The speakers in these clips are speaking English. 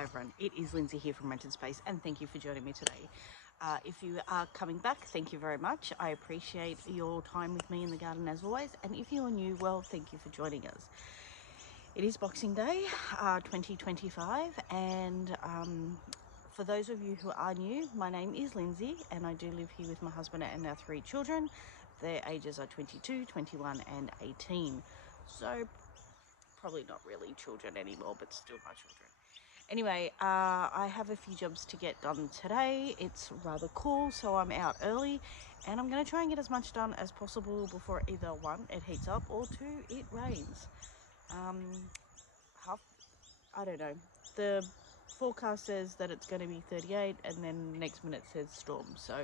Hi everyone, it is Lindsay here from Rented Space and thank you for joining me today. If you are coming back, thank you very much. I appreciate your time with me in the garden as always, and if you are new, well, thank you for joining us. It is Boxing Day 2025, and for those of you who are new, my name is Lindsay and I do live here with my husband and our 3 children. Their ages are 22, 21 and 18, so probably not really children anymore, but still my children. Anyway, I have a few jobs to get done today. It's rather cool, so I'm out early and I'm going to try and get as much done as possible before either 1, it heats up, or 2, it rains. I don't know. The forecast says that it's going to be 38 and then next minute says storm. So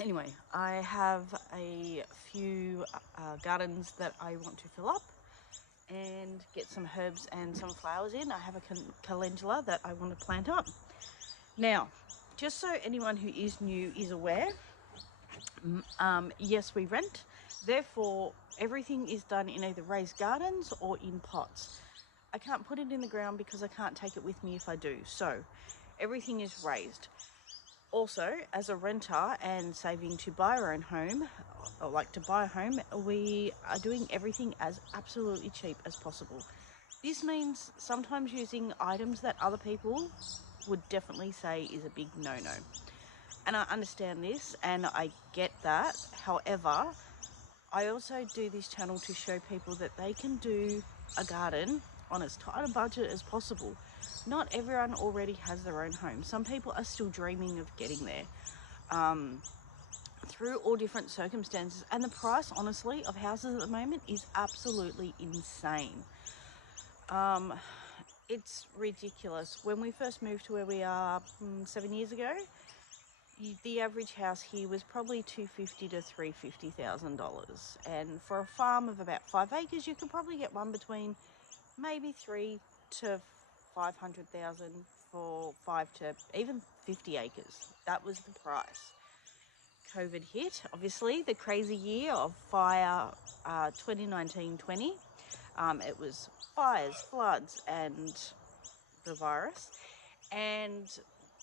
anyway, I have a few gardens that I want to fill up and get some herbs and some flowers in. I have a calendula that I want to plant up. Now, just so anyone who is new is aware, yes, we rent. Therefore, everything is done in either raised gardens or in pots. I can't put it in the ground because I can't take it with me if I do. So everything is raised. Also, as a renter and saving to buy our own home, or like to buy a home, we are doing everything as absolutely cheap as possible. This means sometimes using items that other people would definitely say is a big no-no. And I understand this and I get that. However, I also do this channel to show people that they can do a garden on as tight a budget as possible. Not everyone already has their own home. Some people are still dreaming of getting there through all different circumstances. And the price, honestly, of houses at the moment is absolutely insane. It's ridiculous. When we first moved to where we are 7 years ago, the average house here was probably $250,000 to $350,000, and for a farm of about 5 acres, you could probably get one between maybe 3 to 500,000 for 5 to even 50 acres. That was the price. COVID hit, obviously, the crazy year of fire, 2019-20. It was fires, floods, and the virus, and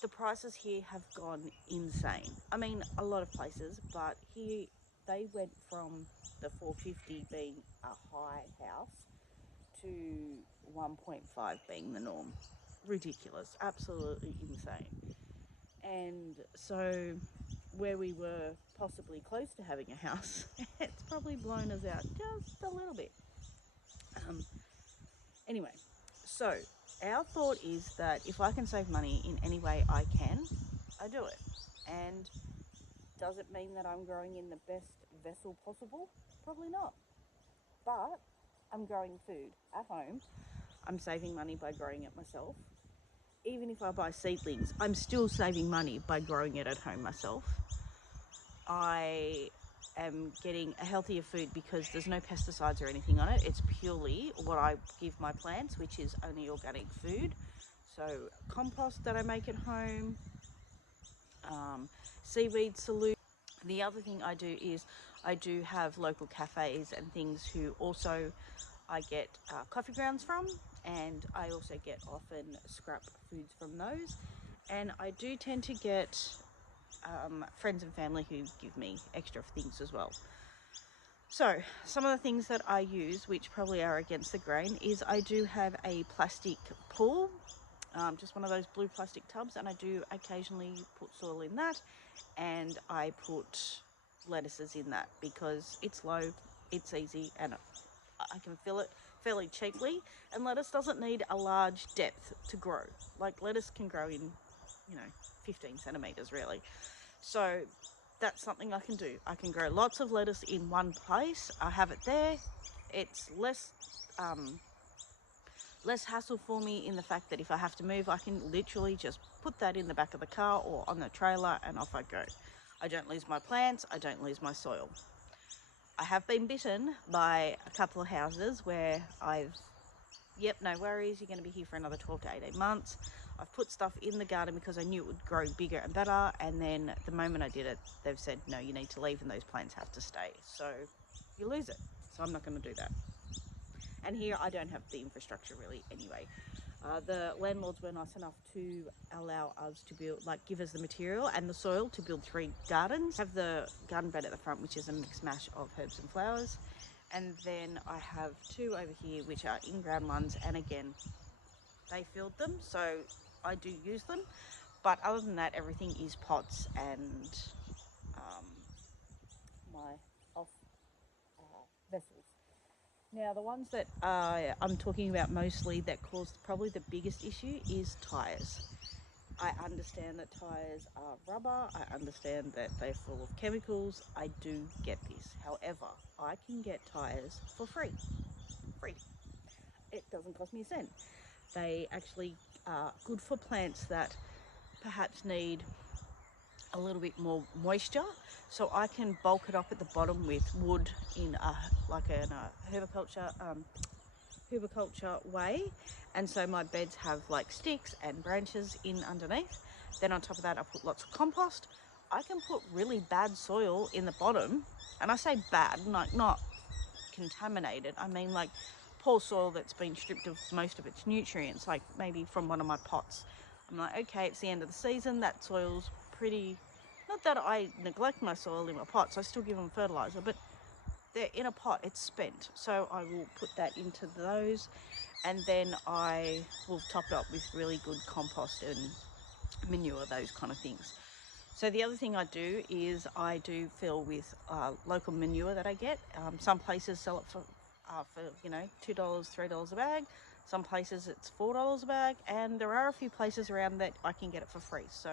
the prices here have gone insane. I mean, a lot of places, but here they went from the 450 being a high house to 1.5 being the norm. Ridiculous, absolutely insane. And so where we were possibly close to having a house, it's probably blown us out just a little bit. Anyway, so our thought is that if I can save money in any way I can, I do it. And does it mean that I'm growing in the best vessel possible? Probably not. But I'm growing food at home. I'm saving money by growing it myself. Even if I buy seedlings, I'm still saving money by growing it at home myself. I am getting a healthier food because there's no pesticides or anything on it. It's purely what I give my plants, which is only organic food. So compost that I make at home, seaweed solution. The other thing I do is I do have local cafes and things who also I get coffee grounds from, and I also get often scrap foods from those. And I do tend to get friends and family who give me extra things as well. So some of the things that I use, which probably are against the grain, is I do have a plastic pool, just one of those blue plastic tubs, and I do occasionally put soil in that, and I put lettuces in that because it's low, it's easy, and I can fill it fairly cheaply. And lettuce doesn't need a large depth to grow. Like lettuce can grow in 15 centimeters really. So that's something I can do. I can grow lots of lettuce in one place. I have it there. It's less hassle for me in the fact that if I have to move, I can literally just put that in the back of the car or on the trailer and off I go. I don't lose my plants, I don't lose my soil. I have been bitten by a couple of houses where no worries, you're going to be here for another 12 to 18 months. I've put stuff in the garden because I knew it would grow bigger and better, and then the moment I did it, they've said, no, you need to leave and those plants have to stay. So you lose it. So I'm not going to do that. And here I don't have the infrastructure really anyway. The landlords were nice enough to allow us to build, like give us the material and the soil to build 3 gardens. I have the garden bed at the front, which is a mixed mash of herbs and flowers. And then I have 2 over here, which are in-ground ones. And again, they filled them, so I do use them. But other than that, everything is pots and my off vessels. Now, the ones that I'm talking about mostly that caused probably the biggest issue is tyres. I understand that tyres are rubber. I understand that they're full of chemicals. I do get this. However, I can get tyres for free. Free. It doesn't cost me a cent. They actually are good for plants that perhaps need a little bit more moisture, so I can bulk it up at the bottom with wood in a herbiculture way, and so my beds have like sticks and branches in underneath. Then on top of that, I put lots of compost. I can put really bad soil in the bottom, and I say bad, like not contaminated, I mean like poor soil that's been stripped of most of its nutrients, like maybe from one of my pots. I'm like, okay, it's the end of the season, that soil's pretty, not that I neglect my soil in my pots, I still give them fertilizer, but they're in a pot, it's spent. So I will put that into those, and then I will top it up with really good compost and manure, those kind of things. So the other thing I do is I do fill with local manure that I get. Some places sell it for you know, $2, $3 a bag. Some places it's $4 a bag, and there are a few places around that I can get it for free. So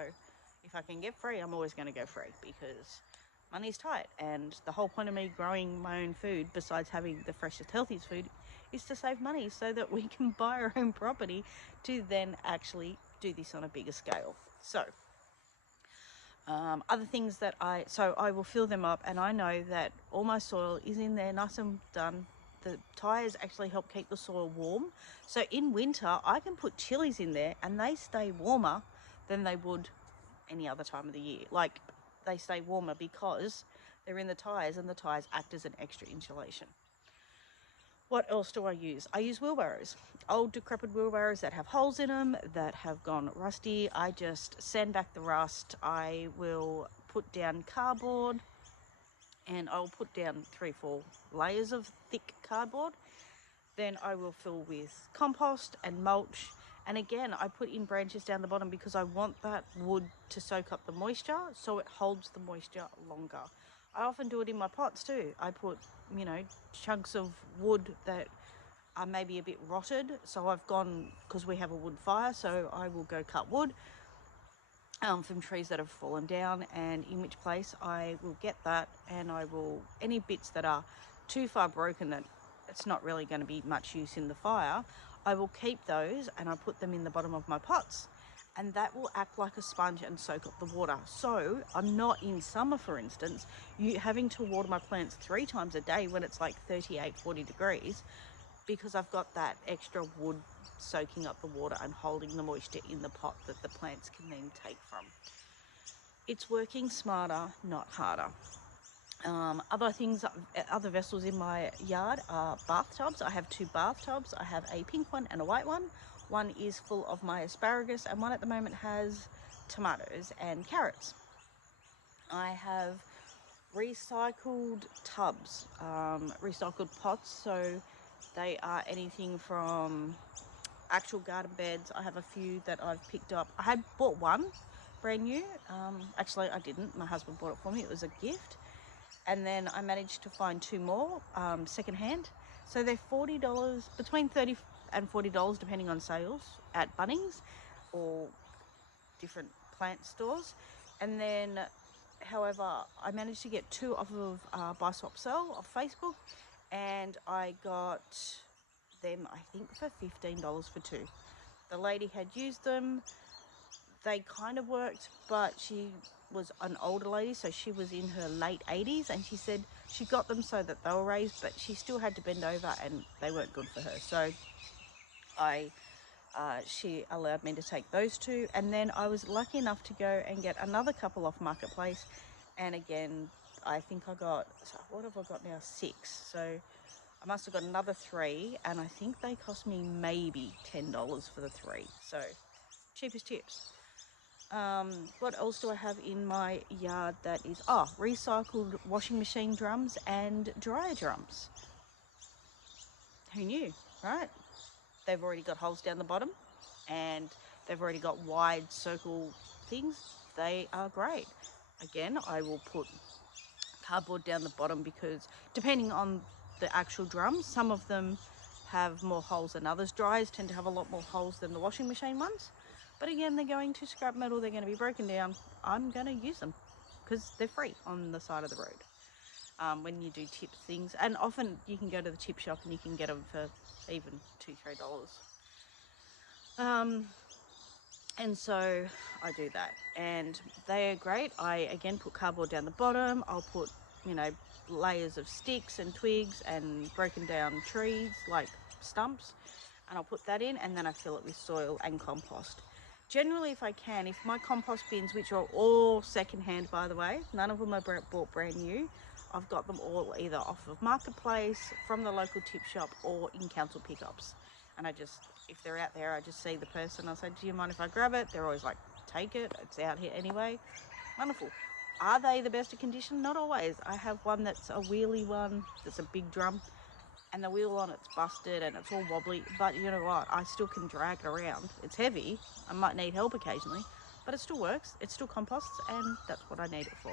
if I can get free, I'm always going to go free, because money's tight, and the whole point of me growing my own food, besides having the freshest, healthiest food, is to save money so that we can buy our own property to then actually do this on a bigger scale. So other things that I will fill them up, and I know that all my soil is in there nice and done. The tyres actually help keep the soil warm, so in winter I can put chilies in there and they stay warmer than they would any other time of the year. Like, they stay warmer because they're in the tyres, and the tyres act as an extra insulation. What else do I use? I use wheelbarrows, old decrepit wheelbarrows that have holes in them, that have gone rusty. I just sand back the rust. I will put down cardboard, and I'll put down 3-4 layers of thick cardboard. Then I will fill with compost and mulch. And again, I put in branches down the bottom because I want that wood to soak up the moisture, so it holds the moisture longer. I often do it in my pots too. I put, you know, chunks of wood that are maybe a bit rotted. So I've gone, because we have a wood fire, so I will go cut wood from trees that have fallen down, and in which place I will get that, and I will, any bits that are too far broken that it's not really going to be much use in the fire, I will keep those and I put them in the bottom of my pots, and that will act like a sponge and soak up the water. So I'm not, in summer for instance, having to water my plants 3 times a day when it's like 38-40 degrees, because I've got that extra wood soaking up the water and holding the moisture in the pot that the plants can then take from. It's working smarter, not harder. Other things, other vessels in my yard are bathtubs. I have 2 bathtubs. I have a pink one and a white one. One is full of my asparagus, and one at the moment has tomatoes and carrots. I have recycled tubs, recycled pots, so they are anything from actual garden beds. I have a few that I've picked up. I had bought one brand new. Actually, I didn't. My husband bought it for me. It was a gift. And then I managed to find 2 more secondhand. So they're $40, between $30 and $40 depending on sales at Bunnings or different plant stores. And then, however, I managed to get 2 off of Buy Swap Sell off Facebook, and I got them, I think, for $15 for 2. The lady had used them. They kind of worked, but she was an older lady, so she was in her late 80s, and she said she got them so that they were raised, but she still had to bend over and they weren't good for her. So she allowed me to take those 2, and then I was lucky enough to go and get another couple off Marketplace, and again, I think I got, so what have I got now, 6. So I must have got another 3, and I think they cost me maybe $10 for the 3. So cheapest tips. What else do I have in my yard that is, recycled washing machine drums and dryer drums. Who knew, right? They've already got holes down the bottom and they've already got wide circle things. They are great. Again, I will put cardboard down the bottom because depending on the actual drums, some of them have more holes than others. Dryers tend to have a lot more holes than the washing machine ones. But again, they're going to scrap metal, they're going to be broken down. I'm going to use them because they're free on the side of the road. When you do tip things, and often you can go to the tip shop and you can get them for even $2-3. And so I do that, and they are great. I again put cardboard down the bottom. I'll put, layers of sticks and twigs and broken down trees like stumps, and I'll put that in, and then I fill it with soil and compost. Generally, if I can, if my compost bins, which are all secondhand, by the way, none of them are bought brand new. I've got them all either off of Marketplace, from the local tip shop, or in council pickups. And if they're out there, I just see the person, I say, do you mind if I grab it? They're always like, take it, it's out here anyway. Wonderful. Are they the best of condition? Not always. I have one that's a wheelie one, that's a big drum, and the wheel on it's busted and it's all wobbly, but you know what? I still can drag it around. It's heavy. I might need help occasionally, but it still works. It still composts, and that's what I need it for.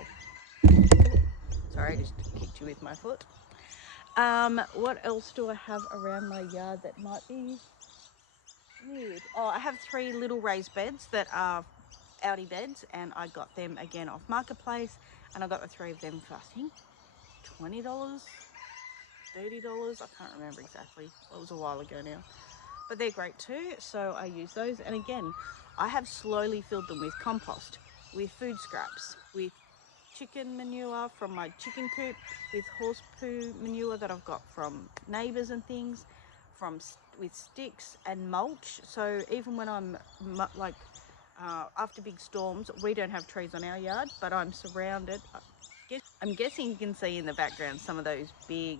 Sorry, I just kicked you with my foot. What else do I have around my yard that might be weird? Oh, I have 3 little raised beds that are outie beds, and I got them again off Marketplace, and I got the 3 of them for, I think, $20, $30. I can't remember exactly. It was a while ago now. But they're great too, so I use those. And again, I have slowly filled them with compost, with food scraps, with chicken manure from my chicken coop, with horse poo manure that I've got from neighbours and things, with sticks and mulch. So even when I'm after big storms, we don't have trees on our yard, but I'm surrounded. I'm guessing you can see in the background some of those big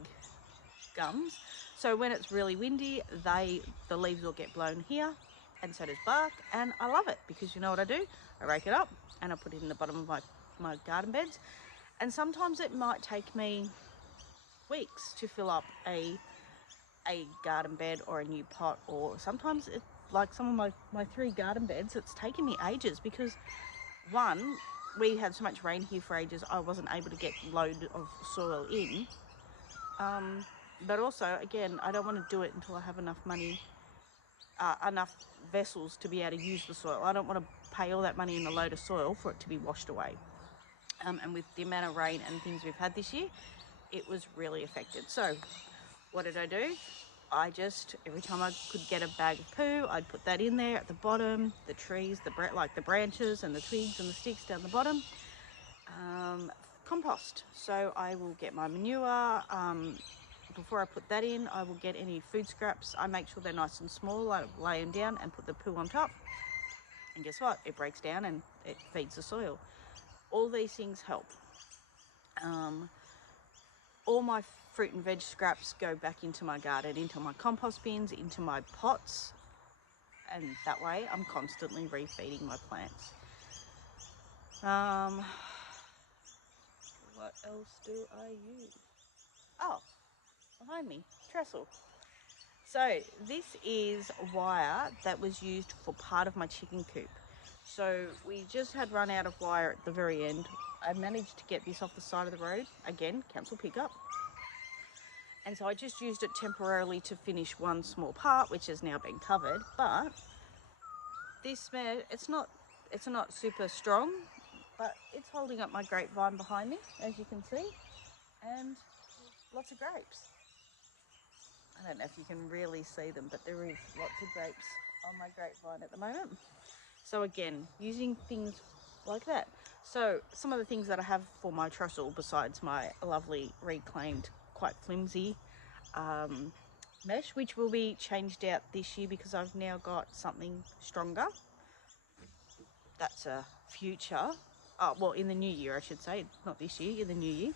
gums. So when it's really windy, the leaves will get blown here, and so does bark, and I love it because you know what I do? I rake it up and I put it in the bottom of my garden beds, and sometimes it might take me weeks to fill up a garden bed or a new pot, or sometimes like some of my 3 garden beds, it's taken me ages because one, we had so much rain here for ages, I wasn't able to get load of soil in. But also, again, I don't want to do it until I have enough money, enough vessels to be able to use the soil. I don't want to pay all that money in a load of soil for it to be washed away. And with the amount of rain and things we've had this year, it was really affected. So what did I do? Every time I could get a bag of poo, I'd put that in there at the bottom, the trees, the branches and the twigs and the sticks down the bottom. Compost. So I will get my manure. Before I put that in, I will get any food scraps. I make sure they're nice and small. I lay them down and put the poo on top. And guess what? It breaks down and it feeds the soil. All these things help. All my fruit and veg scraps go back into my garden, into my compost bins, into my pots. And that way I'm constantly refeeding my plants. What else do I use? Oh, behind me, trestle. So this is wire that was used for part of my chicken coop. So we just had run out of wire at the very end. I managed to get this off the side of the road, again, council pickup. And so I just used it temporarily to finish one small part, which has now been covered. But this it's not super strong, but it's holding up my grapevine behind me, as you can see, and lots of grapes. I don't know if you can really see them, but there is lots of grapes on my grapevine at the moment. So again, using things like that. So some of the things that I have for my trestle, besides my lovely reclaimed, quite flimsy mesh, which will be changed out this year because I've now got something stronger. That's a future. Well, in the new year, I should say, not this year, in the new year.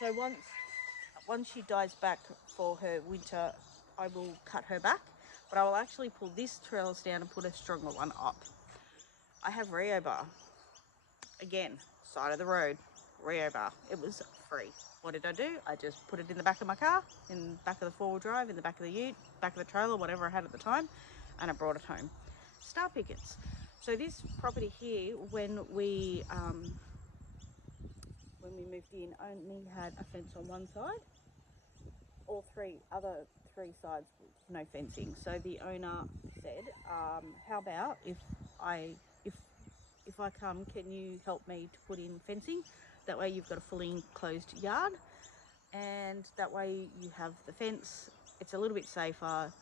So once once she dies back for her winter, I will cut her back, but I will actually pull this trellis down and put a stronger one up. I have Rio bar. Again, side of the road, Rio bar. It was free. What did I do? I just put it in the back of my car, in the back of the four-wheel drive, in the back of the ute, back of the trailer, whatever I had at the time, and I brought it home. Star pickets. So this property here, when we moved in, only had a fence on one side. All other three sides with no fencing. So the owner said, how about if I come, can you help me to put in fencing? That way you've got a fully enclosed yard, and that way you have the fence. It's a little bit safer.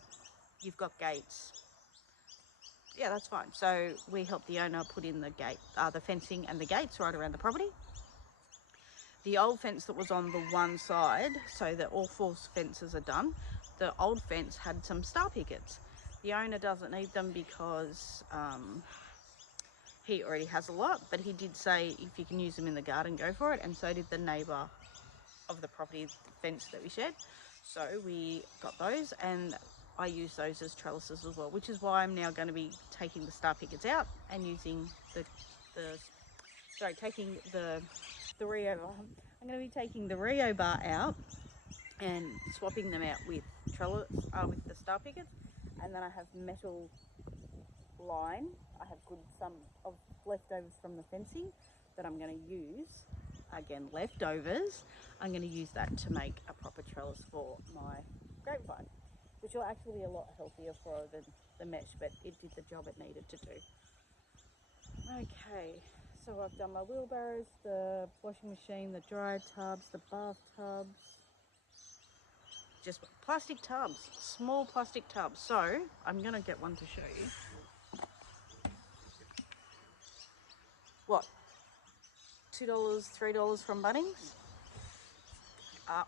You've got gates. Yeah, that's fine. So we helped the owner put in the fencing and the gates right around the property. The old fence that was on the one side, so that all four fences are done, the old fence had some star pickets. The owner doesn't need them because he already has a lot, but he did say if you can use them in the garden, go for it, and so did the neighbour of the property fence that we shared. So we got those, and I use those as trellises as well, which is why I'm now going to be taking the star pickets out and using taking the Rio bar. I'm going to be taking the Rio bar out and swapping them out with with the star pickets, and then I have metal line. I have some of leftovers from the fencing that I'm going to use. Again, leftovers. I'm going to use that to make a proper trellis for my grapevine, which will actually be a lot healthier than the mesh, but it did the job it needed to do. Okay, so I've done my wheelbarrows, the washing machine, the dry tubs, the bathtubs, just plastic tubs, small plastic tubs. So I'm going to get one to show you. What, $2, $3 from Bunnings?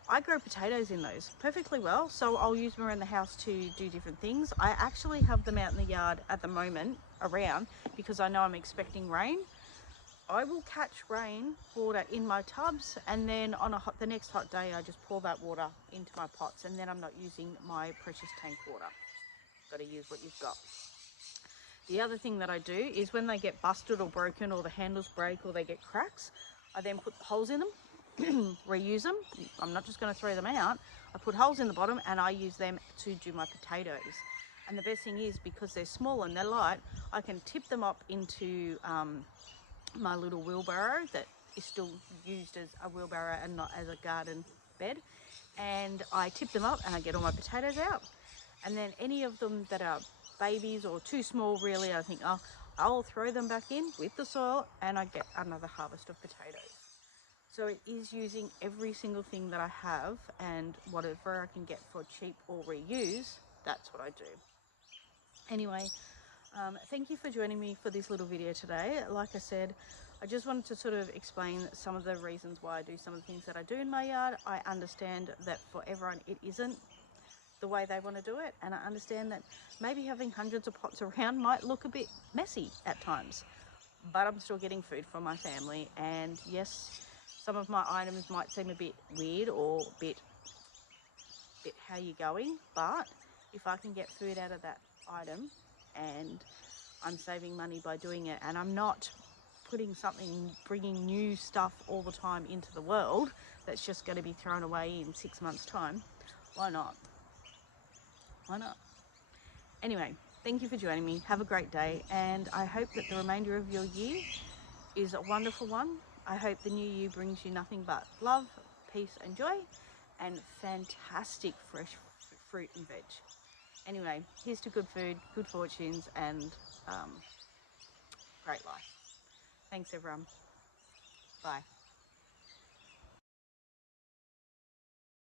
I grow potatoes in those perfectly well, so I'll use them around the house to do different things. I actually have them out in the yard at the moment around because I know I'm expecting rain. I will catch rain water in my tubs, and then on the next hot day I just pour that water into my pots, and then I'm not using my precious tank water. Got to use what you've got. The other thing that I do is when they get busted or broken, or the handles break or they get cracks, I then put holes in them, reuse them. I'm not just going to throw them out. I put holes in the bottom and I use them to do my potatoes. And the best thing is, because they're small and they're light, I can tip them up into my little wheelbarrow that is still used as a wheelbarrow and not as a garden bed. And I tip them up and I get all my potatoes out. And then any of them that are babies or too small, really, I think I'll throw them back in with the soil and I get another harvest of potatoes. So it is using every single thing that I have, and whatever I can get for cheap or reuse, that's what I do. Anyway, thank you for joining me for this little video today. Like I said, I just wanted to sort of explain some of the reasons why I do some of the things that I do in my yard. I understand that for everyone it isn't the way they want to do it, and I understand that maybe having hundreds of pots around might look a bit messy at times, but I'm still getting food for my family. And yes, some of my items might seem a bit weird or a bit how you going, but if I can get food out of that item and I'm saving money by doing it, and I'm not bringing new stuff all the time into the world that's just going to be thrown away in 6 months' time, why not? Why not? Anyway, thank you for joining me. Have a great day, and I hope that the remainder of your year is a wonderful one. I hope the new year brings you nothing but love, peace and joy, and fantastic fresh fruit and veg. Anyway, here's to good food, good fortunes, and great life. Thanks everyone. Bye.